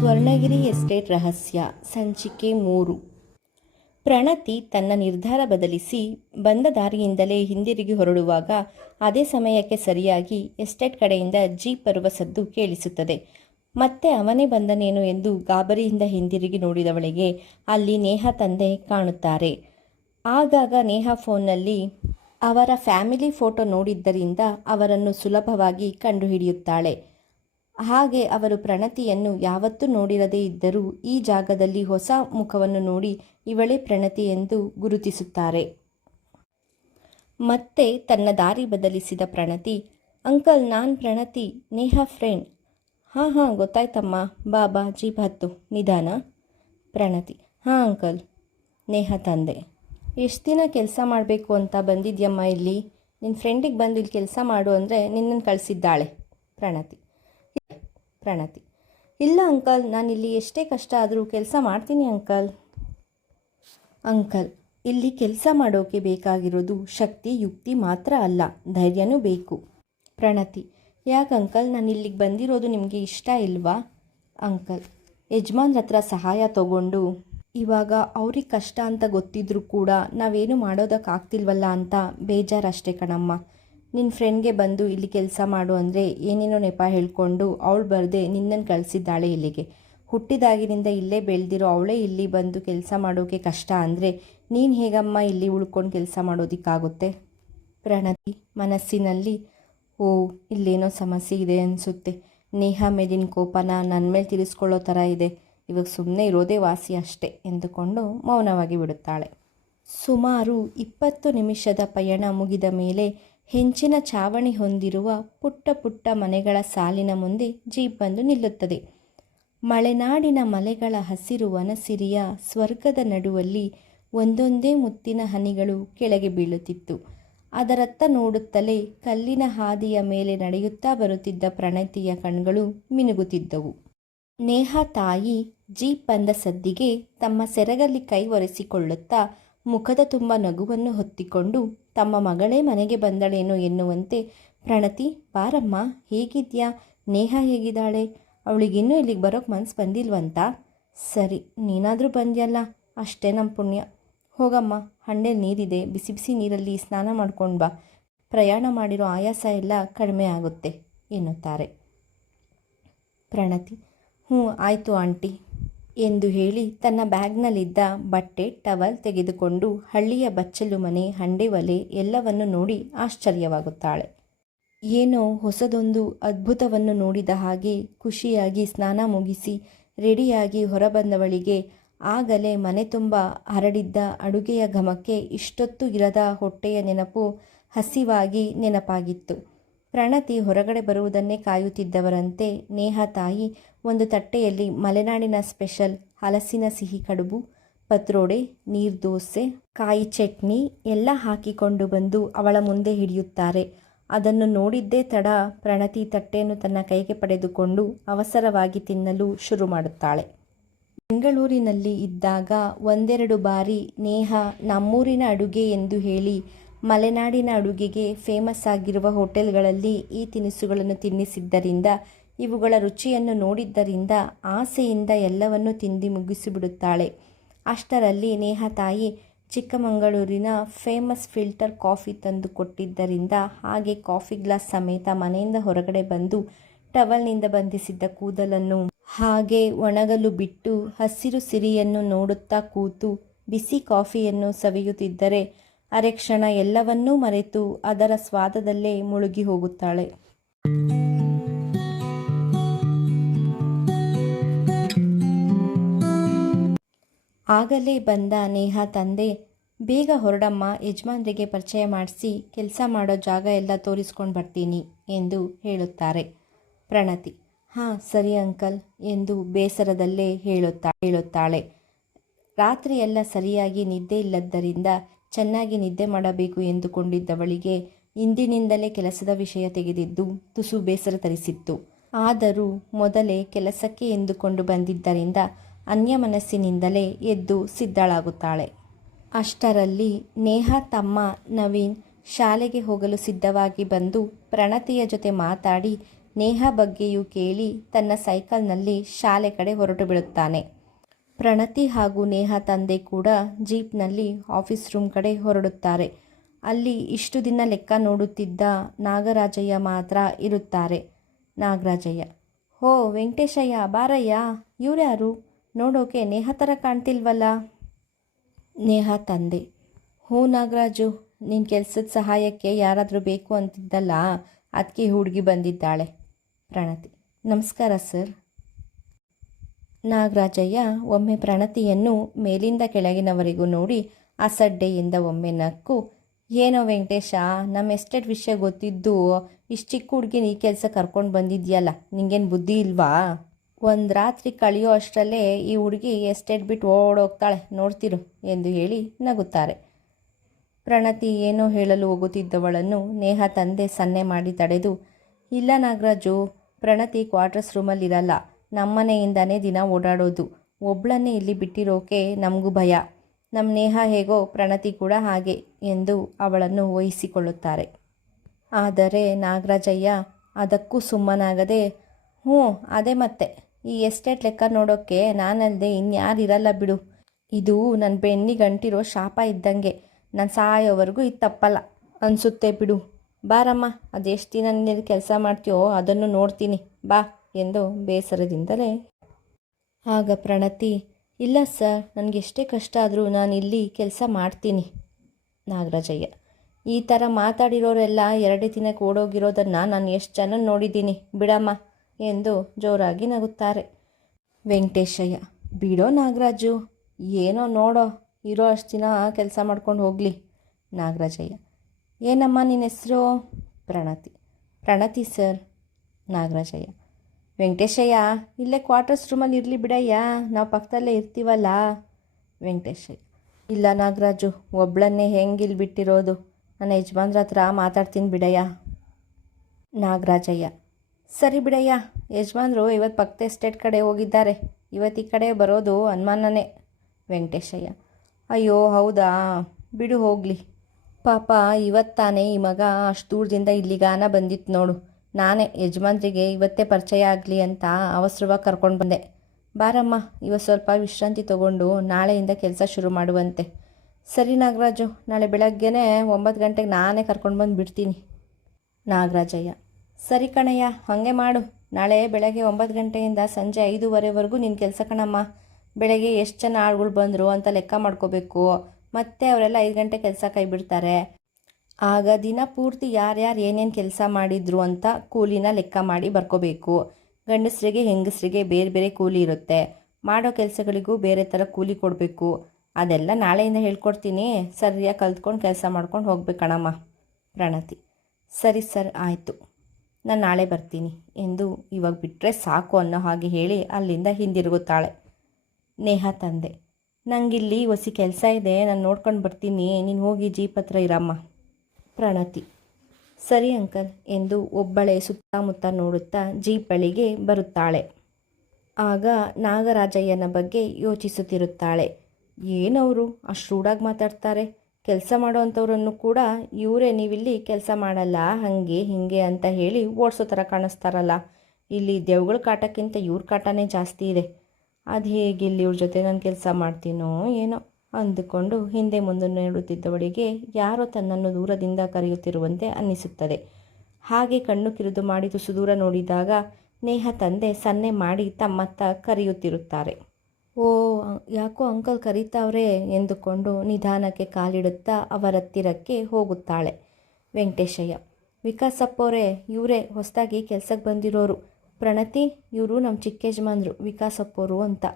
ಸ್ವರ್ಣಗಿರಿ estate ರಹಸ್ಯ, ಸಂಚಿಕೆ ಮೂರು. ಪ್ರಣತಿ ತನ್ನ ನಿರ್ಧಾರ ಬದಲಿಸಿ ಬಂದ ದಾರಿಯಿಂದಲೇ ಹಿಂದಿರುಗಿ ಹೊರಡುವಾಗ ಅದೇ ಸಮಯಕ್ಕೆ ಸರಿಯಾಗಿ ಎಸ್ಟೇಟ್ ಕಡೆಯಿಂದ ಜೀಪ್ ಬರುವ ಸದ್ದು ಕೇಳಿಸುತ್ತದೆ. ಮತ್ತೆ ಅವನೇ ಬಂದನೇನು ಎಂದು ಗಾಬರಿಯಿಂದ ಹಿಂದಿರುಗಿ ನೋಡಿದವಳಿಗೆ ಅಲ್ಲಿ ನೇಹ ತಂದೆ ಕಾಣುತ್ತಾರೆ. ಆಗಾಗ ನೇಹ ಫೋನ್ನಲ್ಲಿ ಅವರ ಫ್ಯಾಮಿಲಿ ಫೋಟೋ ನೋಡಿದ್ದರಿಂದ ಅವರನ್ನು ಸುಲಭವಾಗಿ ಕಂಡುಹಿಡಿಯುತ್ತಾಳೆ. ಹಾಗೆ ಅವರು ಪ್ರಣತಿಯನ್ನು ಯಾವತ್ತೂ ನೋಡಿರದೇ ಇದ್ದರೂ ಈ ಜಾಗದಲ್ಲಿ ಹೊಸ ಮುಖವನ್ನು ನೋಡಿ ಇವಳೇ ಪ್ರಣತಿ ಎಂದು ಗುರುತಿಸುತ್ತಾರೆ. ಮತ್ತೆ ತನ್ನ ದಾರಿ ಬದಲಿಸಿದ ಪ್ರಣತಿ, ಅಂಕಲ್, ನಾನು ಪ್ರಣತಿ, ನೇಹಾ ಫ್ರೆಂಡ್. ಹಾಂ ಹಾಂ, ಗೊತ್ತಾಯ್ತಮ್ಮ. ಬಾಬಾ ಜೀಪ್ ಹತ್ತು. ನಿಧಾನ. ಪ್ರಣತಿ, ಹಾಂ, ಅಂಕಲ್. ನೇಹ ತಂದೆ, ಎಷ್ಟು ದಿನ ಕೆಲಸ ಮಾಡಬೇಕು ಅಂತ ಬಂದಿದ್ಯಮ್ಮ ಇಲ್ಲಿ? ನಿನ್ನ ಫ್ರೆಂಡಿಗೆ ಬಂದು ಇಲ್ಲಿ ಕೆಲಸ ಮಾಡು ಅಂದರೆ ನಿನ್ನನ್ನು ಕಳಿಸಿದ್ದಾಳೆ. ಪ್ರಣತಿ ಪ್ರಣತಿ. ಇಲ್ಲ ಅಂಕಲ್ ಇಲ್ಲಿ ಎಷ್ಟೇ ಕಷ್ಟ ಆದರೂ ಕೆಲಸ ಮಾಡ್ತೀನಿ ಅಂಕಲ್. ಅಂಕಲ್, ಇಲ್ಲಿ ಕೆಲಸ ಮಾಡೋಕೆ ಬೇಕಾಗಿರೋದು ಶಕ್ತಿ, ಯುಕ್ತಿ ಮಾತ್ರ ಅಲ್ಲ, ಧೈರ್ಯನೂ ಬೇಕು. ಪ್ರಣತಿ, ಯಾಕೆ ಅಂಕಲ್ ನಾನು ಇಲ್ಲಿಗೆ ಬಂದಿರೋದು ನಿಮಗೆ ಇಷ್ಟ ಇಲ್ವಾ? ಅಂಕಲ್, ಯಜಮಾನ್ರ ಹತ್ರ ಸಹಾಯ ತಗೊಂಡು, ಇವಾಗ ಅವ್ರಿಗೆ ಕಷ್ಟ ಅಂತ ಗೊತ್ತಿದ್ರೂ ಕೂಡ ನಾವೇನು ಮಾಡೋದಕ್ಕಾಗ್ತಿಲ್ವಲ್ಲ ಅಂತ ಬೇಜಾರಷ್ಟೇ ಕಣಮ್ಮ. ನಿನ್ನ ಫ್ರೆಂಡ್ಗೆ ಬಂದು ಇಲ್ಲಿ ಕೆಲಸ ಮಾಡು ಅಂದರೆ ಏನೇನೋ ನೆಪ ಹೇಳ್ಕೊಂಡು ಅವಳು ಬರದೆ ನಿನ್ನನ್ನು ಕಳಿಸಿದ್ದಾಳೆ ಇಲ್ಲಿಗೆ. ಹುಟ್ಟಿದಾಗಿನಿಂದ ಇಲ್ಲೇ ಬೆಳೆದಿರೋ ಅವಳೇ ಇಲ್ಲಿ ಬಂದು ಕೆಲಸ ಮಾಡೋಕೆ ಕಷ್ಟ ಅಂದರೆ ನೀನು ಹೇಗಮ್ಮ ಇಲ್ಲಿ ಉಳ್ಕೊಂಡು ಕೆಲಸ ಮಾಡೋದಕ್ಕಾಗುತ್ತೆ? ಪ್ರಣತಿ ಮನಸ್ಸಿನಲ್ಲಿ, ಓ, ಇಲ್ಲೇನೋ ಸಮಸ್ಯೆ ಇದೆ ಅನಿಸುತ್ತೆ. ನೇಹ ಮೇಲಿನ ಕೋಪನ ನನ್ನ ಮೇಲೆ ತಿಳಿಸ್ಕೊಳ್ಳೋ ಥರ ಇದೆ. ಇವಾಗ ಸುಮ್ಮನೆ ಇರೋದೇ ವಾಸಿ ಅಷ್ಟೆ ಎಂದುಕೊಂಡು ಮೌನವಾಗಿ ಬಿಡುತ್ತಾಳೆ. ಸುಮಾರು ಇಪ್ಪತ್ತು ನಿಮಿಷದ ಪಯಣ ಮುಗಿದ ಮೇಲೆ ಹೆಂಚಿನ ಚಾವಣಿ ಹೊಂದಿರುವ ಪುಟ್ಟ ಪುಟ್ಟ ಮನೆಗಳ ಸಾಲಿನ ಮುಂದೆ ಜೀಪ್ ಬಂದು ನಿಲ್ಲುತ್ತದೆ. ಮಲೆನಾಡಿನ ಮಲೆಗಳ ಹಸಿರು ವನಸಿರಿಯ ಸ್ವರ್ಗದ ನಡುವಲ್ಲಿ ಒಂದೊಂದೇ ಮುತ್ತಿನ ಹನಿಗಳು ಕೆಳಗೆ ಬೀಳುತ್ತಿತ್ತು. ಅದರತ್ತ ನೋಡುತ್ತಲೇ ಕಲ್ಲಿನ ಹಾದಿಯ ಮೇಲೆ ನಡೆಯುತ್ತಾ ಬರುತ್ತಿದ್ದ ಪ್ರಣತಿಯ ಕಣ್ಗಳು ಮಿನುಗುತ್ತಿದ್ದವು. ನೇಹ ತಾಯಿ ಜೀಪ್ ಬಂದ ಸದ್ದಿಗೆ ತಮ್ಮ ಸೆರಗಲ್ಲಿ ಕೈ ಒರೆಸಿಕೊಳ್ಳುತ್ತಾ ಮುಖದ ತುಂಬ ನಗುವನ್ನು ಹೊತ್ತಿಕೊಂಡು ತಮ್ಮ ಮಗಳೇ ಮನೆಗೆ ಬಂದಳೇನೋ ಎನ್ನುವಂತೆ ಪ್ರಣತಿ, ಬಾರಮ್ಮ, ಹೇಗಿದ್ಯಾ? ನೇಹ ಹೇಗಿದ್ದಾಳೆ? ಅವಳಿಗಿನ್ನೂ ಇಲ್ಲಿಗೆ ಬರೋಕ್ಕೆ ಮನಸ್ಸು ಬಂದಿಲ್ವಂತ? ಸರಿ, ನೀನಾದರೂ ಬಂದ್ಯಲ್ಲ, ಅಷ್ಟೇ ನಮ್ಮ ಪುಣ್ಯ. ಹೋಗಮ್ಮ ಹಂಡೆ ನೀರಿದೆ, ಬಿಸಿ ಬಿಸಿ ನೀರಲ್ಲಿ ಸ್ನಾನ ಮಾಡ್ಕೊಂಡು ಬಾ. ಪ್ರಯಾಣ ಮಾಡಿರೋ ಆಯಾಸ ಎಲ್ಲ ಕಡಿಮೆ ಆಗುತ್ತೆ, ಎನ್ನುತ್ತಾರೆ ಪ್ರಣತಿ. ಹ್ಞೂ, ಆಯಿತು ಆಂಟಿ. ಎಂದು ಹೇಳಿ ತನ್ನ ಬ್ಯಾಗ್ನಲ್ಲಿದ್ದ ಬಟ್ಟೆ, ಟವಲ್ ತೆಗೆದುಕೊಂಡು ಹಳ್ಳಿಯ ಬಚ್ಚಲು ಮನೆ, ಹಂಡೆ ಒಲೆ ಎಲ್ಲವನ್ನು ನೋಡಿ ಆಶ್ಚರ್ಯವಾಗುತ್ತಾಳೆ. ಏನೋ ಹೊಸದೊಂದು ಅದ್ಭುತವನ್ನು ನೋಡಿದ ಹಾಗೆ ಖುಷಿಯಾಗಿ ಸ್ನಾನ ಮುಗಿಸಿ ರೆಡಿಯಾಗಿ ಹೊರಬಂದವಳಿಗೆ ಆಗಲೇ ಮನೆ ತುಂಬ ಹರಡಿದ್ದ ಅಡುಗೆಯ ಘಮಕ್ಕೆ ಇಷ್ಟೊತ್ತು ಇರದ ಹೊಟ್ಟೆಯ ನೆನಪು ಹಸಿವಾಗಿ ನೆನಪಾಗಿತ್ತು. ಪ್ರಣತಿ ಹೊರಗಡೆ ಬರುವುದನ್ನೇ ಕಾಯುತ್ತಿದ್ದವರಂತೆ ನೇಹ ತಾಯಿ ಒಂದು ತಟ್ಟೆಯಲ್ಲಿ ಮಲೆನಾಡಿನ ಸ್ಪೆಷಲ್ ಹಲಸಿನ ಸಿಹಿ ಕಡುಬು, ಪತ್ರೋಡೆ, ನೀರು ದೋಸೆ, ಕಾಯಿ ಚಟ್ನಿ ಎಲ್ಲ ಹಾಕಿಕೊಂಡು ಬಂದು ಅವಳ ಮುಂದೆ ಹಿಡಿಯುತ್ತಾರೆ. ಅದನ್ನು ನೋಡಿದ್ದೇ ತಡ ಪ್ರಣತಿ ತಟ್ಟೆಯನ್ನು ತನ್ನ ಕೈಗೆ ಪಡೆದುಕೊಂಡು ಅವಸರವಾಗಿ ತಿನ್ನಲು ಶುರು ಮಾಡುತ್ತಾಳೆ. ಬೆಂಗಳೂರಿನಲ್ಲಿ ಇದ್ದಾಗ ಒಂದೆರಡು ಬಾರಿ ನೇಹ ನಮ್ಮೂರಿನ ಅಡುಗೆ ಎಂದು ಹೇಳಿ ಮಲೆನಾಡಿನ ಅಡುಗೆಗೆ ಫೇಮಸ್ ಆಗಿರುವ ಹೋಟೆಲ್ಗಳಲ್ಲಿ ಈ ತಿನಿಸುಗಳನ್ನು ತಿನ್ನಿಸಿದ್ದರಿಂದ, ಇವುಗಳ ರುಚಿಯನ್ನು ನೋಡಿದ್ದರಿಂದ ಆಸೆಯಿಂದ ಎಲ್ಲವನ್ನೂ ತಿಂದು ಮುಗಿಸಿಬಿಡುತ್ತಾಳೆ. ಅಷ್ಟರಲ್ಲಿ ನೇಹ ತಾಯಿ ಚಿಕ್ಕಮಗಳೂರಿನ ಫೇಮಸ್ ಫಿಲ್ಟರ್ ಕಾಫಿ ತಂದು ಕೊಟ್ಟಿದ್ದರಿಂದ ಹಾಗೆ ಕಾಫಿ ಗ್ಲಾಸ್ ಸಮೇತ ಮನೆಯಿಂದ ಹೊರಗಡೆ ಬಂದು ಟವಲ್ನಿಂದ ಬಂಧಿಸಿದ್ದ ಕೂದಲನ್ನು ಹಾಗೆ ಒಣಗಲು ಬಿಟ್ಟು ಹಸಿರು ಸಿರಿಯನ್ನು ನೋಡುತ್ತಾ ಕೂತು ಬಿಸಿ ಕಾಫಿಯನ್ನು ಸವಿಯುತ್ತಿದ್ದರೆ ಅರೆಕ್ಷಣ ಎಲ್ಲವನ್ನೂ ಮರೆತು ಅದರ ಸ್ವಾದದಲ್ಲೇ ಮುಳುಗಿ ಹೋಗುತ್ತಾಳೆ. ಆಗಲೇ ಬಂದ ನೇಹ ತಂದೆ, ಬೇಗ ಹೊರಡಮ್ಮ, ಯಜಮಾನ್ರಿಗೆ ಪರಿಚಯ ಮಾಡಿಸಿ, ಕೆಲಸ ಮಾಡೋ ಜಾಗ ಎಲ್ಲ ತೋರಿಸ್ಕೊಂಡು ಬರ್ತೀನಿ ಎಂದು ಹೇಳುತ್ತಾರೆ ಪ್ರಣತಿ. ಹಾಂ, ಸರಿ ಅಂಕಲ್ ಎಂದು ಬೇಸರದಲ್ಲೇ ಹೇಳುತ್ತಾ, ಹೇಳುತ್ತಾಳೆ. ರಾತ್ರಿಯೆಲ್ಲ ಸರಿಯಾಗಿ ನಿದ್ದೆ ಇಲ್ಲದ್ದರಿಂದ ಚೆನ್ನಾಗಿ ನಿದ್ದೆ ಮಾಡಬೇಕು ಎಂದುಕೊಂಡಿದ್ದವಳಿಗೆ ಇಂದಿನಿಂದಲೇ ಕೆಲಸದ ವಿಷಯ ತೆಗೆದಿದ್ದು ತುಸು ಬೇಸರ ತರಿಸಿತ್ತು. ಆದರೂ ಮೊದಲೇ ಕೆಲಸಕ್ಕೆ ಎಂದುಕೊಂಡು ಬಂದಿದ್ದರಿಂದ ಅನ್ಯ ಮನಸ್ಸಿನಿಂದಲೇ ಎದ್ದು ಸಿದ್ಧಳಾಗುತ್ತಾಳೆ. ಅಷ್ಟರಲ್ಲಿ ನೇಹ ತಮ್ಮ ನವೀನ್ ಶಾಲೆಗೆ ಹೋಗಲು ಸಿದ್ಧವಾಗಿ ಬಂದು ಪ್ರಣತಿಯ ಜೊತೆ ಮಾತಾಡಿ ನೇಹ ಬಗ್ಗೆಯೂ ಕೇಳಿ ತನ್ನ ಸೈಕಲ್ನಲ್ಲಿ ಶಾಲೆ ಕಡೆ ಹೊರಟು ಬಿಡುತ್ತಾನೆ ಪ್ರಣತಿ ಹಾಗೂ ನೇಹ ತಂದೆ ಕೂಡ ಜೀಪ್ನಲ್ಲಿ ಆಫೀಸ್ ರೂಮ್ ಕಡೆ ಹೊರಡುತ್ತಾರೆ. ಅಲ್ಲಿ ಇಷ್ಟು ದಿನ ಲೆಕ್ಕ ನೋಡುತ್ತಿದ್ದ ನಾಗರಾಜಯ್ಯ ಮಾತ್ರ ಇರುತ್ತಾರೆ. ನಾಗರಾಜಯ್ಯ, ಹೋ, ವೆಂಕಟೇಶಯ್ಯ, ಬಾರಯ್ಯ, ಇವ್ರ್ಯಾರು? ನೋಡೋಕೆ ನೇಹ ಥರ ಕಾಣ್ತಿಲ್ವಲ್ಲ? ನೇಹ ತಂದೆ ಹ್ಞೂ ನಾಗರಾಜು ನಿನ್ನ ಕೆಲಸದ ಸಹಾಯಕ್ಕೆ ಯಾರಾದರೂ ಬೇಕು ಅಂತಿದ್ದಲ್ಲ ಅದಕ್ಕೆ ಹುಡುಗಿ ಬಂದಿದ್ದಾಳೆ. ಪ್ರಣತಿ, ನಮಸ್ಕಾರ ಸರ್. ನಾಗರಾಜಯ್ಯ ಒಮ್ಮೆ ಪ್ರಣತಿಯನ್ನು ಮೇಲಿಂದ ಕೆಳಗಿನವರೆಗೂ ನೋಡಿ ಅಸಡ್ಡೆಯಿಂದ ಒಮ್ಮೆ ನಕ್ಕು, ಏನೋ ವೆಂಕಟೇಶ ನಮ್ಮ ಎಸ್ಟೇಟ್ ವಿಷಯ ಗೊತ್ತಿದ್ದು ಇಷ್ಟು ಚಿಕ್ಕ ಹುಡುಗಿನ ಈ ಕೆಲಸ ಕರ್ಕೊಂಡು ಬಂದಿದ್ಯಲ್ಲ, ನಿಂಗೇನು ಬುದ್ಧಿ ಇಲ್ವಾ? ಒಂದು ರಾತ್ರಿ ಕಳೆಯೋ ಅಷ್ಟರಲ್ಲೇ ಈ ಹುಡುಗಿ ಎಸ್ಟೇಟ್ ಬಿಟ್ಟು ಓಡೋಗ್ತಾಳೆ, ನೋಡ್ತಿರು, ಎಂದು ಹೇಳಿ ನಗುತ್ತಾರೆ. ಪ್ರಣತಿ ಏನೋ ಹೇಳಲು ಹೋಗುತ್ತಿದ್ದವಳನ್ನು ನೇಹ ತಂದೆ ಸನ್ನೆ ಮಾಡಿ ತಡೆದು, ಇಲ್ಲ ನಾಗರಾಜು, ಪ್ರಣತಿ ಕ್ವಾರ್ಟರ್ಸ್ ರೂಮಲ್ಲಿರಲ್ಲ ನಮ್ಮನೆಯಿಂದನೇ ದಿನ ಓಡಾಡೋದು. ಒಬ್ಳನ್ನೇ ಇಲ್ಲಿ ಬಿಟ್ಟಿರೋಕೆ ನಮಗೂ ಭಯ. ನಮ್ಮ ನೇಹ ಹೇಗೋ ಪ್ರಣತಿ ಕೂಡ ಹಾಗೆ ಎಂದು ಅವಳನ್ನು ವಹಿಸಿಕೊಳ್ಳುತ್ತಾರೆ. ಆದರೆ ನಾಗರಾಜಯ್ಯ ಅದಕ್ಕೂ ಸುಮ್ಮನಾಗದೆ, ಹ್ಞೂ, ಅದೇ ಮತ್ತೆ. ಈ ಎಸ್ಟೇಟ್ ಲೆಕ್ಕ ನೋಡೋಕ್ಕೆ ನಾನಲ್ಲದೆ ಇನ್ಯಾರಿರಲ್ಲ ಬಿಡು. ಇದು ನನ್ನ ಬೆನ್ನಿಗಂಟಿರೋ ಶಾಪ ಇದ್ದಂಗೆ. ನಾನು ಸಾಯೋವರೆಗೂ ಇದು ತಪ್ಪಲ್ಲ ಅನಿಸುತ್ತೆ ಬಿಡು. ಬಾರಮ್ಮ, ಅದೆಷ್ಟು ದಿನ ನೀನು ಕೆಲಸ ಮಾಡ್ತೀಯೋ ಅದನ್ನು ನೋಡ್ತೀನಿ. ಬಾ. ಎಂದು ಬೇಸರದಿಂದಲೇ, ಆಗ ಪ್ರಣತಿ, ಇಲ್ಲ ಸರ್, ನನಗೆಷ್ಟೇ ಕಷ್ಟ ಆದರೂ ನಾನು ಇಲ್ಲಿ ಕೆಲಸ ಮಾಡ್ತೀನಿ. ನಾಗರಾಜಯ್ಯ, ಈ ಥರ ಮಾತಾಡಿರೋರೆಲ್ಲ ಎರಡೇ ದಿನಕ್ಕೆ ಓಡೋಗಿರೋದನ್ನು ನಾನು ಎಷ್ಟು ಜನ ನೋಡಿದ್ದೀನಿ, ಬಿಡಮ್ಮ, ಎಂದು ಜೋರಾಗಿ ನಗುತ್ತಾರೆ. ವೆಂಕಟೇಶಯ್ಯ, ಬಿಡೋ ನಾಗರಾಜು, ಏನೋ ನೋಡೋ, ಇರೋ ಅಷ್ಟು ದಿನ ಕೆಲಸ ಮಾಡ್ಕೊಂಡು ಹೋಗಲಿ. ನಾಗರಾಜಯ್ಯ, ಏನಮ್ಮ ನಿನ್ನ ಹೆಸರು? ಪ್ರಣತಿ ಪ್ರಣತಿ ಸರ್. ನಾಗರಾಜಯ್ಯ ವೆಂಕಟೇಶಯ್ಯ, ಇಲ್ಲೇ ಕ್ವಾರ್ಟರ್ಸ್ ರೂಮಲ್ಲಿ ಇರಲಿ ಬಿಡಯ್ಯ, ನಾವು ಪಕ್ಕದಲ್ಲೇ ಇರ್ತೀವಲ್ಲ. ವೆಂಕಟೇಶಯ್ಯ, ಇಲ್ಲ ನಾಗರಾಜು, ಒಬ್ಳನ್ನೇ ಹೆಂಗೆ ಇಲ್ಲಿ ಬಿಟ್ಟಿರೋದು? ನನ್ನ ಯಜಮಾನ್ರ ಹತ್ರ ಮಾತಾಡ್ತೀನಿ ಬಿಡಯ್ಯ. ನಾಗರಾಜಯ್ಯ, ಸರಿ ಬಿಡಯ್ಯ, ಯಜಮಾನ್ರು ಇವತ್ತು ಪಕ್ಕದ ಎಸ್ಟೇಟ್ ಕಡೆ ಹೋಗಿದ್ದಾರೆ. ಇವತ್ತು ಈ ಕಡೆ ಬರೋದು ಅನುಮಾನನೇ. ವೆಂಕಟೇಶಯ್ಯ, ಅಯ್ಯೋ ಹೌದಾ? ಬಿಡು ಹೋಗಲಿ. ಪಾಪ ಇವತ್ತಾನೇ ಈ ಮಗ, ಅಷ್ಟು ದೂರದಿಂದ ಇಲ್ಲಿಗಾನ ಬಂದಿತ್ತು ನೋಡು. ನಾನೇ ಯಜಮಾನ್ರಿಗೆ ಇವತ್ತೇ ಪರಿಚಯ ಆಗಲಿ ಅಂತ ಅವಸರವಾಗಿ ಕರ್ಕೊಂಡು ಬಂದೆ. ಬಾರಮ್ಮ, ಇವತ್ತು ಸ್ವಲ್ಪ ವಿಶ್ರಾಂತಿ ತಗೊಂಡು ನಾಳೆಯಿಂದ ಕೆಲಸ ಶುರು ಮಾಡುವಂತೆ. ಸರಿ ನಾಗರಾಜು, ನಾಳೆ ಬೆಳಗ್ಗೆನೇ ಒಂಬತ್ತು ಗಂಟೆಗೆ ನಾನೇ ಕರ್ಕೊಂಡು ಬಂದು ಬಿಡ್ತೀನಿ. ನಾಗರಾಜಯ್ಯ. ಸರಿ ಕಣಯ್ಯ, ಹಾಗೆ ಮಾಡು. ನಾಳೆ ಬೆಳಗ್ಗೆ ಒಂಬತ್ತು ಗಂಟೆಯಿಂದ ಸಂಜೆ ಐದೂವರೆವರೆಗೂ ನಿನ್ನ ಕೆಲಸ ಕಣಮ್ಮ. ಬೆಳಗ್ಗೆ ಎಷ್ಟು ಜನ ಆಳುಗಳು ಬಂದರು ಅಂತ ಲೆಕ್ಕ ಮಾಡ್ಕೋಬೇಕು. ಮತ್ತೆ ಅವರೆಲ್ಲ ಐದು ಗಂಟೆ ಕೆಲಸ ಕೈ ಬಿಡ್ತಾರೆ ಆಗ ದಿನ ಪೂರ್ತಿ ಯಾರ್ಯಾರು ಏನೇನು ಕೆಲಸ ಮಾಡಿದ್ರು ಅಂತ ಕೂಲಿನ ಲೆಕ್ಕ ಮಾಡಿ ಬರ್ಕೋಬೇಕು. ಗಂಡಸರಿಗೆ, ಹೆಂಗಸರಿಗೆ ಬೇರೆ ಬೇರೆ ಕೂಲಿ ಇರುತ್ತೆ. ಮಾಡೋ ಕೆಲಸಗಳಿಗೂ ಬೇರೆ ಥರ ಕೂಲಿ ಕೊಡಬೇಕು. ಅದೆಲ್ಲ ನಾಳೆಯಿಂದ ಹೇಳ್ಕೊಡ್ತೀನಿ. ಸರಿಯಾಗಿ ಕಲ್ತ್ಕೊಂಡು ಕೆಲಸ ಮಾಡ್ಕೊಂಡು ಹೋಗ್ಬೇಕಣಮ್ಮ ಪ್ರಣತಿ. ಸರಿ ಸರ್, ಆಯಿತು. ನಾನು ನಾಳೆ ಬರ್ತೀನಿ ಎಂದು ಇವಾಗ ಬಿಟ್ಟರೆ ಸಾಕು ಅನ್ನೋ ಹಾಗೆ ಹೇಳಿ ಅಲ್ಲಿಂದ ಹಿಂದಿರುಗುತ್ತಾಳೆ. ನೇಹ ತಂದೆ. ನಂಗಿಲ್ಲಿ ಹೊಸಿ ಕೆಲಸ ಇದೆ. ನಾನು ನೋಡ್ಕೊಂಡು ಬರ್ತೀನಿ. ನೀನು ಹೋಗಿ ಜೀಪ್ ಹತ್ರ ಇರಮ್ಮ. ಪ್ರಣತಿ. ಸರಿ ಅಂಕಲ್ ಎಂದು ಒಬ್ಬಳೆ ಸುತ್ತಮುತ್ತ ನೋಡುತ್ತಾ ಜೀಪಳಿಗೆ ಬರುತ್ತಾಳೆ. ಆಗ ನಾಗರಾಜಯ್ಯನ ಬಗ್ಗೆ ಯೋಚಿಸುತ್ತಿರುತ್ತಾಳೆ. ಏನವರು ಅಷ್ಟು ಮಾತಾಡ್ತಾರೆ? ಕೆಲಸ ಮಾಡೋವಂಥವ್ರನ್ನು ಕೂಡ ಇವರೇ ನೀವಿಲ್ಲಿ ಕೆಲಸ ಮಾಡಲ್ಲ, ಹಾಗೆ ಹೀಗೆ ಅಂತ ಹೇಳಿ ಓಡಿಸೋ ಥರ ಕಾಣಿಸ್ತಾರಲ್ಲ. ಇಲ್ಲಿ ದೇವ್ಗಳ ಕಾಟಕ್ಕಿಂತ ಇವ್ರ ಕಾಟನೇ ಜಾಸ್ತಿ ಇದೆ. ಅದು ಹೇಗೆ ಇಲ್ಲಿ ಇವ್ರ ಜೊತೆ ನಾನು ಕೆಲಸ ಮಾಡ್ತೀನೋ ಏನೋ. ಅಂದುಕೊಂಡು ಹಿಂದೆ ಮುಂದೆ ನೋಡುತ್ತಿದ್ದವಳಿಗೆ ಯಾರೋ ತನ್ನನ್ನು ದೂರದಿಂದ ಕರೆಯುತ್ತಿರುವಂತೆ ಅನ್ನಿಸುತ್ತದೆ. ಹಾಗೆ ಕಣ್ಣು ಕಿರಿದು ಮಾಡಿ ತುಸು ನೋಡಿದಾಗ ನೇಹ ತಂದೆ ಸನ್ನೆ ಮಾಡಿ ತಮ್ಮತ್ತ ಕರೆಯುತ್ತಿರುತ್ತಾರೆ. ಓ, ಯಾಕೋ ಅಂಕಲ್ ಕರೀತಾವ್ರೆ ಎಂದುಕೊಂಡು ನಿಧಾನಕ್ಕೆ ಕಾಲಿಡುತ್ತಾ ಅವರತ್ತಿರಕ್ಕೆ ಹೋಗುತ್ತಾಳೆ ವೆಂಕಟೇಶಯ್ಯ. ವಿಕಾಸಪ್ಪೋರೆ ಇವರೇ ಹೊಸದಾಗಿ ಕೆಲಸಕ್ಕೆ ಬಂದಿರೋರು. ಪ್ರಣತಿ, ಇವರು ನಮ್ಮ ಚಿಕ್ಕ ಯಜಮಾನ್ರು ವಿಕಾಸಪ್ಪವರು ಅಂತ.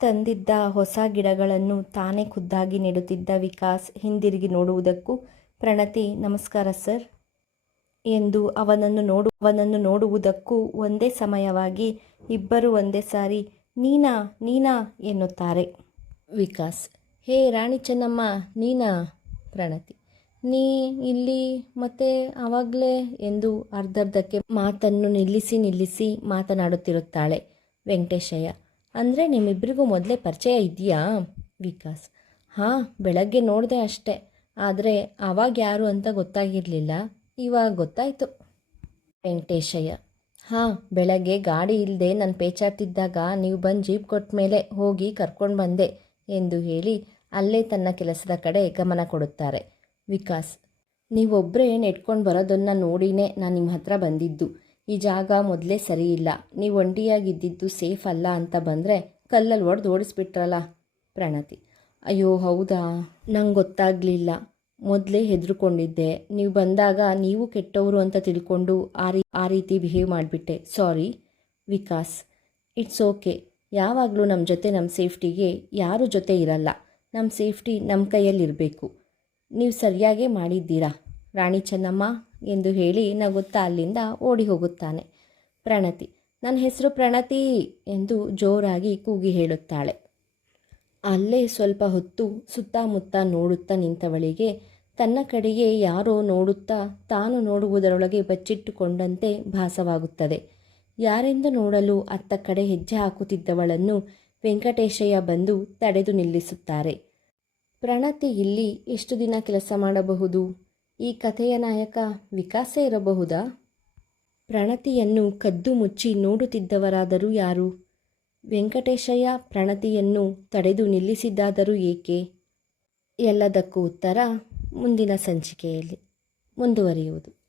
ತಂದಿದ್ದ ಹೊಸ ಗಿಡಗಳನ್ನು ತಾನೇ ಖುದ್ದಾಗಿ ನೆಡುತ್ತಿದ್ದ ವಿಕಾಸ್ ಹಿಂದಿರುಗಿ ನೋಡುವುದಕ್ಕೂ ಪ್ರಣತಿ, ನಮಸ್ಕಾರ ಸರ್ ಎಂದು ಅವನನ್ನು ನೋಡು, ಅವನನ್ನು ನೋಡುವುದಕ್ಕೂ ಒಂದೇ ಸಮಯವಾಗಿ ಇಬ್ಬರು ಒಂದೇ ಸಾರಿ, ನೀನಾ ನೀನಾ ಎನ್ನುತ್ತಾರೆ. ವಿಕಾಸ್, ಹೇ ರಾಣಿ ಚೆನ್ನಮ್ಮ, ನೀನಾ? ಪ್ರಣತಿ, ನೀ ಇಲ್ಲಿ ಮತ್ತೆ ಆವಾಗಲೇ? ಎಂದು ಅರ್ಧರ್ಧಕ್ಕೆ ಮಾತನ್ನು ನಿಲ್ಲಿಸಿ ನಿಲ್ಲಿಸಿ ಮಾತನಾಡುತ್ತಿರುತ್ತಾಳೆ ವೆಂಕಟೇಶಯ್ಯ. ಅಂದರೆ ನಿಮ್ಮಿಬ್ಬರಿಗೂ ಮೊದಲೇ ಪರಿಚಯ ಇದೆಯಾ? ವಿಕಾಸ್. ಹಾಂ, ಬೆಳಗ್ಗೆ ನೋಡಿದೆ ಅಷ್ಟೆ. ಆದರೆ ಆವಾಗ ಯಾರು ಅಂತ ಗೊತ್ತಾಗಿರಲಿಲ್ಲ. ಇವಾಗ ಗೊತ್ತಾಯಿತು. ವೆಂಕಟೇಶಯ್ಯ. ಹಾಂ, ಬೆಳಗ್ಗೆ ಗಾಡಿ ಇಲ್ಲದೆ ನಾನು ಪೇಚಾಡ್ತಿದ್ದಾಗ ನೀವು ಬಂದು ಜೀಪ್ ಕೊಟ್ಟ ಮೇಲೆ ಹೋಗಿ ಕರ್ಕೊಂಡು ಬಂದೆ ಎಂದು ಹೇಳಿ ಅಲ್ಲೇ ತನ್ನ ಕೆಲಸದ ಕಡೆ ಗಮನ ಕೊಡುತ್ತಾರೆ. ವಿಕಾಸ್. ನೀವೊಬ್ಬರೇ ನೆಟ್ಕೊಂಡು ಬರೋದನ್ನು ನೋಡಿನೇ ನಾನು ನಿಮ್ಮ ಹತ್ರ ಬಂದಿದ್ದು. ಈ ಜಾಗ ಮೊದಲೇ ಸರಿ ಇಲ್ಲ. ನೀವು ಒಂಟಿಯಾಗಿದ್ದಿದ್ದು ಸೇಫ್ ಅಲ್ಲ ಅಂತ ಬಂದರೆ ಕಲ್ಲಲ್ಲಿ ಹೊಡೆದು ಓಡಿಸ್ಬಿಟ್ರಲ್ಲ ಪ್ರಣತಿ. ಅಯ್ಯೋ, ಹೌದಾ? ನಂಗೆ ಗೊತ್ತಾಗಲಿಲ್ಲ. ಮೊದಲೇ ಹೆದರ್ಕೊಂಡಿದ್ದೆ. ನೀವು ಬಂದಾಗ ನೀವು ಕೆಟ್ಟವರು ಅಂತ ತಿಳ್ಕೊಂಡು ಆ ರೀ, ಆ ರೀತಿ ಬಿಹೇವ್ ಮಾಡಿಬಿಟ್ಟೆ. ಸಾರಿ, ವಿಕಾಸ್. It's okay. ಯಾವಾಗಲೂ ನಮ್ಮ ಜೊತೆ ನಮ್ಮ ಸೇಫ್ಟಿಗೆ ಯಾರು ಜೊತೆ ಇರಲ್ಲ. ನಮ್ಮ ಸೇಫ್ಟಿ ನಮ್ಮ ಕೈಯಲ್ಲಿರಬೇಕು. ನೀವು ಸರಿಯಾಗೇ ಮಾಡಿದ್ದೀರಾ? ರಾಣಿ ಚೆನ್ನಮ್ಮ ಎಂದು ಹೇಳಿ ನಗುತ್ತಾ ಅಲ್ಲಿಂದ ಓಡಿ ಹೋಗುತ್ತಾನೆ ಪ್ರಣತಿ, ನನ್ನ ಹೆಸರು ಪ್ರಣತಿ ಎಂದು ಜೋರಾಗಿ ಕೂಗಿ ಹೇಳುತ್ತಾಳೆ. ಅಲ್ಲೇ ಸ್ವಲ್ಪ ಹೊತ್ತು ಸುತ್ತಮುತ್ತ ನೋಡುತ್ತಾ ನಿಂತವಳಿಗೆ ತನ್ನ ಕಡೆಗೆ ಯಾರೋ ನೋಡುತ್ತಾ ತಾನು ನೋಡುವುದರೊಳಗೆ ಬಚ್ಚಿಟ್ಟುಕೊಂಡಂತೆ ಭಾಸವಾಗುತ್ತದೆ. ಯಾರಿಂದ ನೋಡಲು ಅತ್ತ ಕಡೆ ಹೆಜ್ಜೆ ಹಾಕುತ್ತಿದ್ದವಳನ್ನು ವೆಂಕಟೇಶಯ್ಯ ಬಂದು ತಡೆದು ನಿಲ್ಲಿಸುತ್ತಾರೆ. ಪ್ರಣತಿ, ಇಲ್ಲಿ ಎಷ್ಟು ದಿನ ಕೆಲಸ ಮಾಡಬಹುದು? ಈ ಕಥೆಯ ನಾಯಕ ವಿಕಾಸೇ ಇರಬಹುದಾ? ಪ್ರಣತಿಯನ್ನು ಕದ್ದು ಮುಚ್ಚಿ ನೋಡುತ್ತಿದ್ದವರಾದರೂ ಯಾರು? ವೆಂಕಟೇಶಯ್ಯ ಪ್ರಣತಿಯನ್ನು ತಡೆದು ನಿಲ್ಲಿಸಿದ್ದಾದರೂ ಏಕೆ? ಎಲ್ಲದಕ್ಕೂ ಉತ್ತರ ಮುಂದಿನ ಸಂಚಿಕೆಯಲ್ಲಿ ಮುಂದುವರಿಯುವುದು.